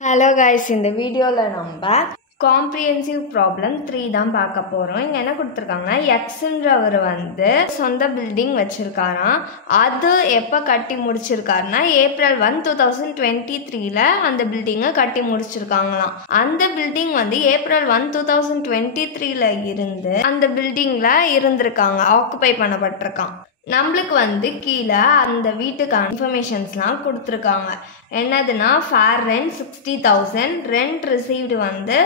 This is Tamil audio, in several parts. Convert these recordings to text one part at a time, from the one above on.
Hello guys, இந்த வீடியோல நம்ம காம்ப்ரிஹென்சிவ் ப்ராப்ளம் 3 தான் பார்க்க போறோம். இங்க என்ன கொடுத்திருக்காங்க, எக்ஸ்ன்றவர் வந்து சொந்த பில்டிங் வச்சிருக்காராம். அது எப்ப கட்டி முடிச்சிருக்காருன்னா ஏப்ரல் 1, 2023ல அந்த பில்டிங்கை கட்டி முடிச்சிருக்காங்களாம். அந்த பில்டிங் வந்து ஏப்ரல் 1, 2023ல இருந்து அந்த பில்டிங்ல இருந்திருக்காங்க, ஆக்குபை பண்ணப்பட்டிருக்கான். நம்மளுக்கு வந்து கீழே அந்த வீட்டுக்கான இன்ஃபர்மேஷன்ஸ்லாம் கொடுத்துருக்காங்க. என்னதுன்னா ஃபேர் ரெண்ட் 60,000, ரெண்ட் ரிசீவ்டு வந்து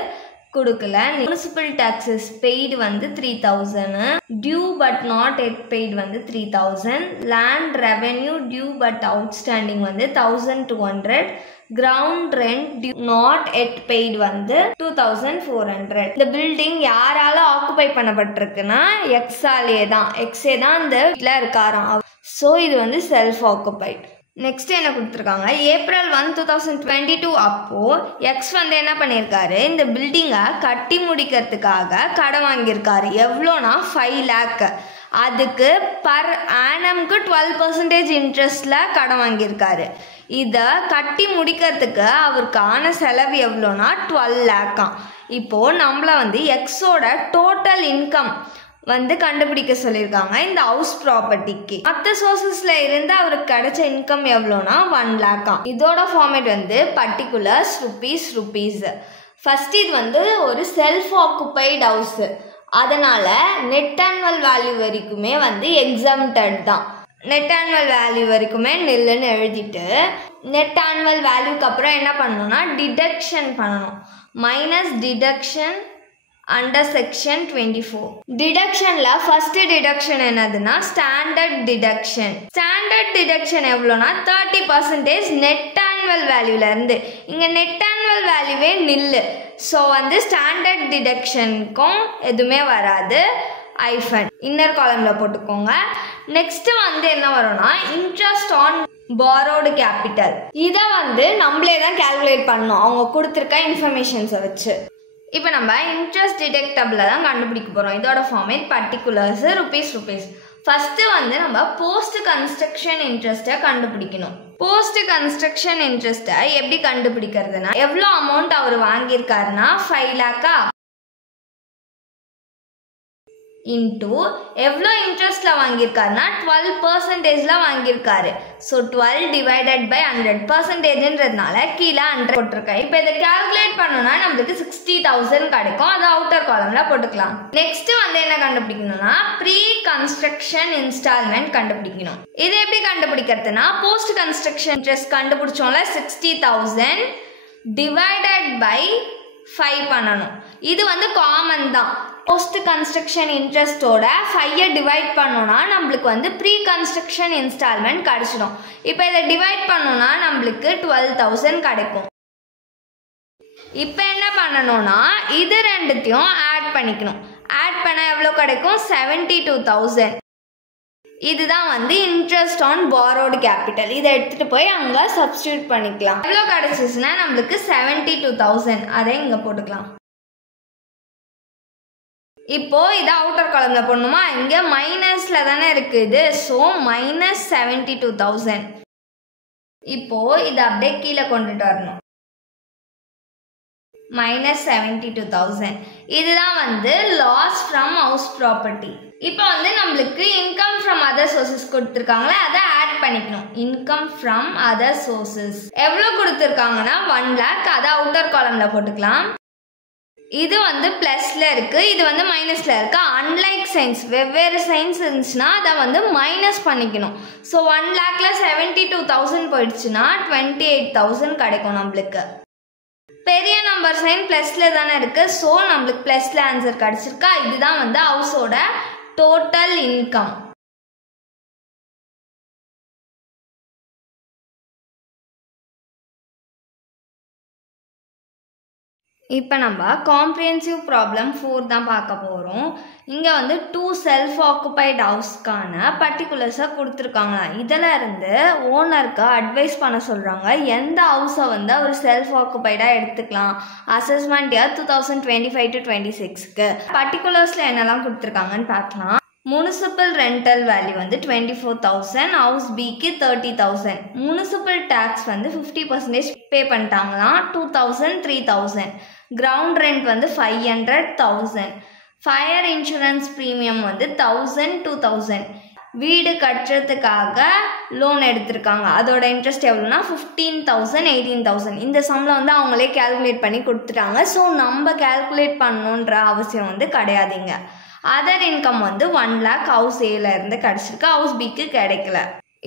கொடுக்கல, முனிசிபல் டாக்ஸஸ் பெய்டு வந்து 3,000, due but not yet paid வந்து 3,000, land revenue due but outstanding வந்து 1,200, ground rent due not yet paid வந்து 2,400. இந்த பில்டிங் யாரால ஆக்குபை பண்ணப்பட்டிருக்குன்னா எக்ஸாலே தான், எக்ஸே தான் இந்த வீட்டில் இருக்காராம். ஸோ இது வந்து செல்ஃப் ஆக்குபைட். நெக்ஸ்ட் என்ன கொடுத்துருக்காங்க, ஏப்ரல் 1, 2022 அப்போ எக்ஸ் வந்து என்ன பண்ணியிருக்காரு, இந்த பில்டிங்கை கட்டி முடிக்கிறதுக்காக கடன் வாங்கியிருக்காரு. எவ்வளோனா 5 lakh. அதுக்கு பர் ஆனம்க்கு 12% இன்ட்ரெஸ்டில் கடன் வாங்கியிருக்காரு. இதை கட்டி முடிக்கிறதுக்கு அவருக்கான செலவு எவ்வளோனா 12 lakh. இப்போது நம்மளை வந்து எக்ஸோட டோட்டல் இன்கம் வந்து கண்டுபிடிக்க சொல்லியிருக்காங்க இந்த ஹவுஸ் ப்ராப்பர்ட்டிக்கு. மற்ற சோர்சஸ்ல இருந்து அவருக்கு கிடைச்ச இன்கம் எவ்வளோனா 1 lakh. இதோட ஃபார்மேட் வந்து பர்டிகுலர்ஸ் ருபீஸ். ஃபர்ஸ்ட் இது வந்து ஒரு செல்ஃப் ஆக்குபைடு ஹவுஸ், அதனால நெட் ஆனுவல் வேல்யூ வரைக்குமே வந்து எக்ஸம்டட் தான். நெட் ஆனுவல் வேல்யூ வரைக்குமே நில்லுன்னு எழுதிட்டு நெட் ஆனுவல் வேல்யூக்கு அப்புறம் என்ன பண்ணணும்னா டிடக்ஷன் பண்ணணும். Minus deduction under section 24. டிடக்ஷன்ல first deduction என்னதுன்னா ஸ்டாண்டர்ட் டிடக்ஷன். ஸ்டாண்டர்ட் டிடக்ஷன் எவ்வளோனா 30% நெட் ஆனுவல் வேல்யூல இருந்து. இங்க நெட் ஆனுவல் வேல்யூவே நில்லு, ஸோ வந்து ஸ்டாண்டர்ட் டிடக்ஷனுக்கும் எதுவுமே வராது. ஐஃபன் இன்னர் காலம்ல போட்டுக்கோங்க. நெக்ஸ்ட் வந்து என்ன வரும்னா இன்ட்ரெஸ்ட் ஆன் பாரோடு கேபிட்டல். இதை வந்து நம்மளே தான் கால்குலேட் பண்ணணும் அவங்க கொடுத்துருக்க இன்ஃபர்மேஷன்ஸை வச்சு. இப்போ நம்ம இன்ட்ரெஸ்ட் டிடெக்டபிளை தான் கண்டுபிடிக்க போகிறோம். இதோட ஃபார்மேட் பர்டிகுலர்ஸ் ருபீஸ். ஃபர்ஸ்ட் வந்து நம்ம போஸ்ட் கன்ஸ்ட்ரக்ஷன் இன்ட்ரெஸ்ட்டை கண்டுபிடிக்கணும். போஸ்ட் கன்ஸ்ட்ரக்ஷன் இன்ட்ரெஸ்ட்டை எப்படி கண்டுபிடிக்கிறதுனா, எவ்வளோ அமௌண்ட் அவர் வாங்கியிருக்காருன்னா 5 lakh இன்டூ எவ்வளோ இன்ட்ரெஸ்ட்ல வாங்கியிருக்காருன்னா 12%ல வாங்கியிருக்காரு. ஸோ 12 டிவைடட் பை 100%ன்றதுனால கீழே 100 போட்டிருக்கேன். இப்போ இதை கால்குலேட் பண்ணோம்னா நம்மளுக்கு 60,000 கிடைக்கும். அதை அவுட்டர் காலம்ல போட்டுக்கலாம். நெக்ஸ்ட் வந்து என்ன கண்டுபிடிக்கணும்னா ப்ரீ கன்ஸ்ட்ரக்ஷன் இன்ஸ்டால்மெண்ட் கண்டுபிடிக்கணும். இது எப்படி கண்டுபிடிக்கிறதுனா post construction interest கண்டுபிடிச்சோம்ல 60,000 divided by 5 பண்ணணும். இது வந்து காமன் தான். போஸ்ட் கன்ஸ்ட்ரக்ஷன் இன்ட்ரெஸ்டோட 5 டிவைட் பண்ணோம்னா நம்மளுக்கு வந்து ப்ரீ கன்ஸ்ட்ரக்ஷன் இன்ஸ்டால்மெண்ட் கிடைச்சிடும். இப்போ இதை டிவைட் பண்ணோம்னா நம்மளுக்கு 12,000 கிடைக்கும். இப்போ என்ன பண்ணணும்னா இது ரெண்டுத்தையும் ஆட் பண்ணிக்கணும். ஆட் பண்ண எவ்வளோ கிடைக்கும், 72,000. இதுதான் வந்து இன்ட்ரெஸ்ட் ஆன் பாரோடு கேபிட்டல். இதை எடுத்துட்டு போய் அங்கே சப்ஸ்டியூட் பண்ணிக்கலாம். எவ்வளோ கிடைச்சிச்சுன்னா நம்மளுக்கு 72,000. அதை இங்கே போட்டுக்கலாம். இப்போ இதை அவுட்டர் காலம்ல போடணுமா, இங்க மைனஸ்ல தானே இருக்குது, ஸோ மைனஸ் 72,000. இப்போ இதை அப்படியே கீழே கொண்டுட்டு வரணும். மைனஸ் 72,000. இதுதான் வந்து லாஸ் ஃப்ரம் ஹவுஸ் ப்ராப்பர்ட்டி. இப்போ வந்து நம்மளுக்கு இன்கம் ஃப்ரம் அதர் சோர்சஸ் கொடுத்துருக்காங்களே, அதை ஆட் பண்ணிக்கணும். இன்கம் ஃப்ரம் அதர் சோர்சஸ் எவ்வளோ கொடுத்துருக்காங்கன்னா 1 lakh. அதை அவுட்டர் காலம்ல போட்டுக்கலாம். இது வந்து பிளஸ்ல இருக்கு, இது வந்து மைனஸ்ல இருக்கு. அன்லைக் சைன்ஸ் வெவ்வேறு சைன்ஸ் இருந்துச்சுன்னா அதை வந்து மைனஸ் பண்ணிக்கணும். ஸோ 1 lakhல 72,000 போயிடுச்சுன்னா 28,000 கிடைக்கும் நம்மளுக்கு. பெரிய நம்பர் சைன் பிளஸ்ல தானே இருக்கு, ஸோ நம்மளுக்கு பிளஸ்ல ஆன்சர் கிடைச்சிருக்கா. இதுதான் வந்து ஹவுஸோட டோட்டல் இன்கம். இப்போ நம்ம காம்ப்ரிஹென்சிவ் ப்ராப்ளம் 4 தான் பார்க்க போகிறோம். இங்கே வந்து 2 செல்ஃப் ஆக்குபைடு ஹவுஸ்க்கான பர்டிகுலர்ஸாக கொடுத்துருக்காங்க. இதில் இருந்து ஓனருக்கு அட்வைஸ் பண்ண சொல்கிறாங்க எந்த ஹவுஸை வந்து அவர் செல்ஃப் ஆக்குபைடாக எடுத்துக்கலாம். அசஸ்மெண்ட் இயர் 2025 to 26க்கு பர்டிகுலர்ஸில் என்னெல்லாம் கொடுத்துருக்காங்கன்னு பார்க்கலாம். முனிசிபல் ரெண்டல் வேல்யூ வந்து 24,000, ஹவுஸ் பிக்கு 30,000. முனிசிபல் டேக்ஸ் வந்து 50% பே பண்ணிட்டாங்களாம், 2,000, 3,000. கிரவுண்ட் ரெண்ட் வந்து 500,000. ஃபயர் இன்சூரன்ஸ் ப்ரீமியம் வந்து 1,000, 2,000. வீடு கட்டுறதுக்காக லோன் எடுத்திருக்காங்க, அதோட இன்ட்ரெஸ்ட் எவ்வளோனா 15,000, 18,000. இந்த சம்மில் வந்து அவங்களே கேல்குலேட் பண்ணி கொடுத்துட்டாங்க. ஸோ நம்ம கேல்குலேட் பண்ணணுன்ற அவசியம் வந்து கிடையாதுங்க. அதர் இன்கம் வந்து 1 lakh ஹவுஸ் ஏல இருந்து கிடச்சிருக்கு, ஹவுஸ் பிக்கு கிடைக்கல.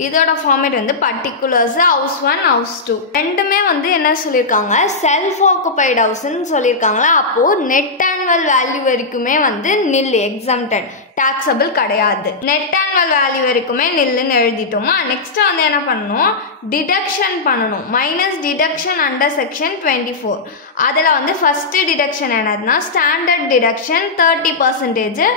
இதோட ஃபார்மேட் வந்து பர்டிகுலர்ஸ் ஹவுஸ் 1, ஹவுஸ் 2 ரெண்டுமே வந்து என்ன சொல்லியிருக்காங்க, செல்ஃப் ஆக்குபைடு ஹவுஸ்ன்னு சொல்லியிருக்காங்களா. அப்போது நெட் ஆனுவல் வேல்யூ வரைக்குமே வந்து நில், எக்ஸம்டட், டாக்ஸபிள் கிடையாது. நெட் ஆனுவல் வேல்யூ வரைக்குமே நில்லுன்னு எழுதிட்டோமா. நெக்ஸ்ட் வந்து என்ன பண்ணணும், டிடக்ஷன் பண்ணணும். Minus deduction under section 24. அதில் வந்து ஃபர்ஸ்ட் டிடக்ஷன் என்னதுன்னா standard deduction 30%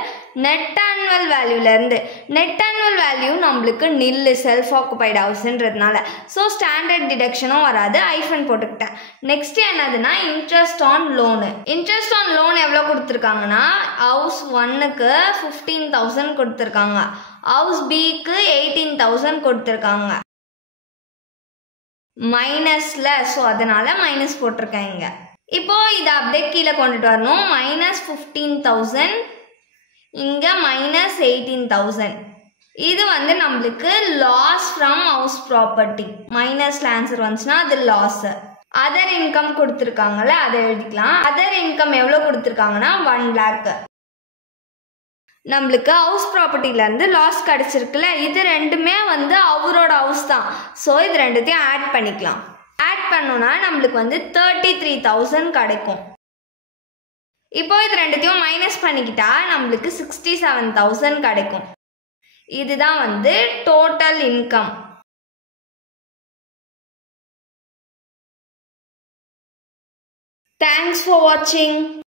net annual வேல்யூலேருந்து. Net annual value நம்மளுக்கு நில்லு, செல்ஃப் ஆக்குபைடு ஹவுஸ்ன்றதுனால. ஸோ ஸ்டாண்டர்ட் டிடக்ஷனும் வராது, ஐஃபன் போட்டுக்கிட்டேன். நெக்ஸ்ட் என்னதுன்னா interest on loan. Interest on loan எவ்வளோ கொடுத்துருக்காங்கன்னா ஹவுஸ் 1க்கு 15,000 கொடுத்துருக்காங்க, ஹவுஸ் பிக்கு 18,000 கொடுத்துருக்காங்க. மைனஸில், ஸோ அதனால் மைனஸ் போட்டிருக்கேன் இங்கே. இப்போது இதை அப்படியே கீழே கொண்டுட்டு வரணும். மைனஸ் 15,000, இங்கே மைனஸ் 18,000. இது வந்து நம்மளுக்கு லாஸ் ஃப்ரம் ஹவுஸ் ப்ராப்பர்ட்டி. மைனஸில் ஆன்சர் வந்துச்சுன்னா அது லாஸ். அதர் இன்கம் கொடுத்துருக்காங்கல்ல, அதை எழுதிக்கலாம். அதர் இன்கம் எவ்வளோ கொடுத்துருக்காங்கன்னா 1 lakh. நம்மளுக்கு ஹவுஸ் ப்ராப்பர்ட்டிலேருந்து லாஸ் கிடச்சிருக்குல்ல, இது ரெண்டுமே வந்து அவரோட ஹவுஸ் தான். ஸோ இது ரெண்டுத்தையும் ஆட் பண்ணிக்கலாம். ஆட் பண்ணோன்னா நம்மளுக்கு வந்து 33,000 கிடைக்கும். இப்போ இது ரெண்டுத்தையும் மைனஸ் பண்ணிக்கிட்டா நம்மளுக்கு 67,000 கிடைக்கும். இதுதான் வந்து டோட்டல் இன்கம். தேங்க்ஸ் ஃபார் வாட்சிங்.